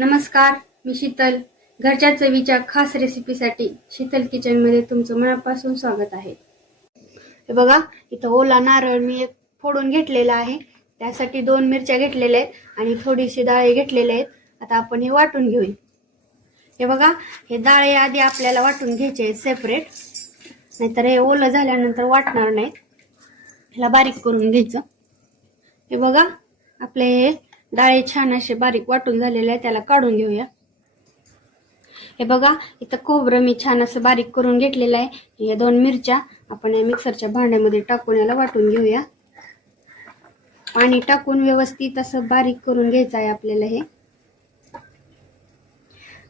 नमस्कार, मी शीतल. घरच्या चवीच्या खास रेसिपीसाठी शीतल किचनमध्ये तुमचं मनापासून स्वागत आहे. हे बघा, इथं ओला नारळ मी एक फोडून घेतलेला आहे. त्यासाठी 2 मिरच्या घेतलेल्या आहेत आणि थोडीशी डाळे घेतलेल्या आहेत. आता आपण हे वाटून घेऊया. हे बघा, हे डाळे आधी आपल्याला वाटून घ्यायचे आहेत सेपरेट, नाहीतर हे ओलं झाल्यानंतर वाटणार नाहीत. ह्याला बारीक करून घ्यायचं. हे बघा, आपले हे डाळे छान असे बारीक वाटून झालेले आहे. त्याला काढून घेऊया. हे बघा, इथं खोबरं मी छान असं बारीक करून घेतलेलं आहे. या 2 मिरच्या आपण या मिक्सरच्या भांड्यामध्ये टाकून याला वाटून घेऊया. पाणी टाकून व्यवस्थित असं बारीक करून घ्यायचं आहे आपल्याला हे.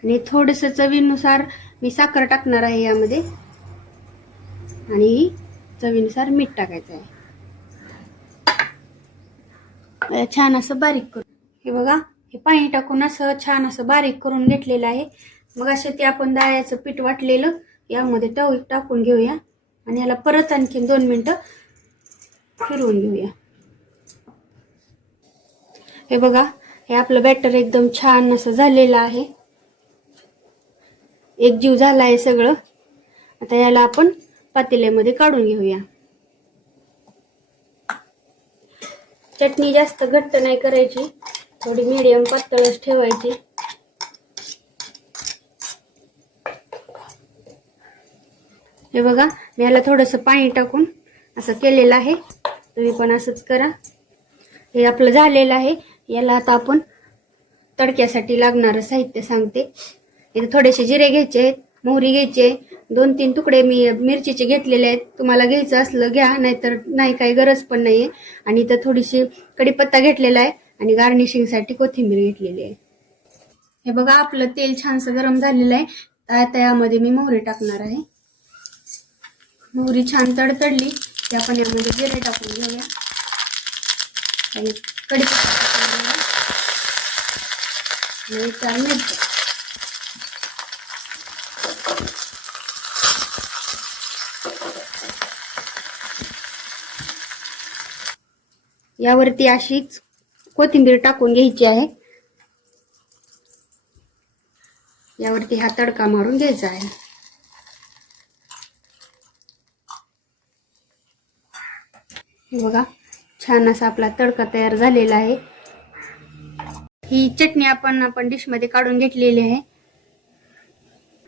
आणि थोडंसं चवीनुसार मी साखर टाकणार आहे यामध्ये आणि चवीनुसार मीठ टाकायचं आहे. छान असं बारीक करून हे बघा, हे पाणी टाकून असं छान असं बारीक करून घेतलेलं आहे. मग असे ते आपण डाळ्याचं पीठ वाटलेलं यामध्ये टाकून घेऊया आणि याला परत आणखीन 2 मिनिटं फिरवून घेऊया. हे बघा, हे आपलं बॅटर एकदम छान असं झालेलं आहे. एकजीव झाला आहे सगळं. आता याला आपण पातेल्यामध्ये काढून घेऊया. चटणी जास्त घट्ट नाही करायची, थोडी मीडियम पातळच ठेवायची. हे बघा, मी याला थोडंसं पाणी टाकून असं केलेलं आहे. तुम्ही पण असंच करा. हे आपलं झालेलं आहे. याला आता आपण तडक्यासाठी लागणारं साहित्य सांगते. इथे थोडेसे जिरे घ्यायचे आहेत, मोहरी घ्यायची आहे, 2-3 तुकडे मी मिरचीचे घेतलेले आहेत. तुम्हाला घ्यायचं असलं घ्या, नाहीतर नाही, काही गरज पण नाहीये. आणि इथं थोडीशी कढीपत्ता घेतलेला आहे आणि गार्निशिंगसाठी कोथिंबीर घेतलेली आहे. हे बघा, आपलं तेल छानसं गरम झालेलं आहे. आता यामध्ये मी मोहरी टाकणार आहे. मोहरी छान तडतडली की आपण यामध्ये जिरे टाकून घेऊया आणि कढीपत्ता टाकून घेऊया आणि 4 मिरच्या. यावरती अशीच कोथिंबीर टाकून घ्यायची आहे. यावरती हा तडका मारून घ्यायचा आहे. हे बघा, छान असा आपला तडका तयार झालेला आहे. ही चटणी आपण डिश मध्ये काढून घेतलेली आहे.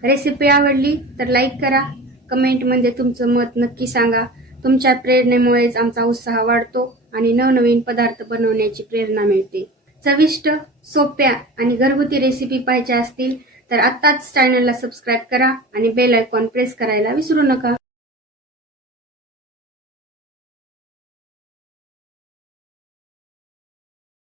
रेसिपी आवडली तर लाईक करा, कमेंट मध्ये तुमचं मत नक्की सांगा. तुमच्या प्रेरणेमुळेच आमचा उत्साह वाढतो आणि नवनवीन पदार्थ बनवण्याची प्रेरणा मिळते. चविष्ट, सोप्या आणि घरगुती रेसिपी पाहिजे असतील तर आत्ताच चॅनलला सबस्क्राईब करा आणि बेल आयकॉन प्रेस करायला विसरू नका.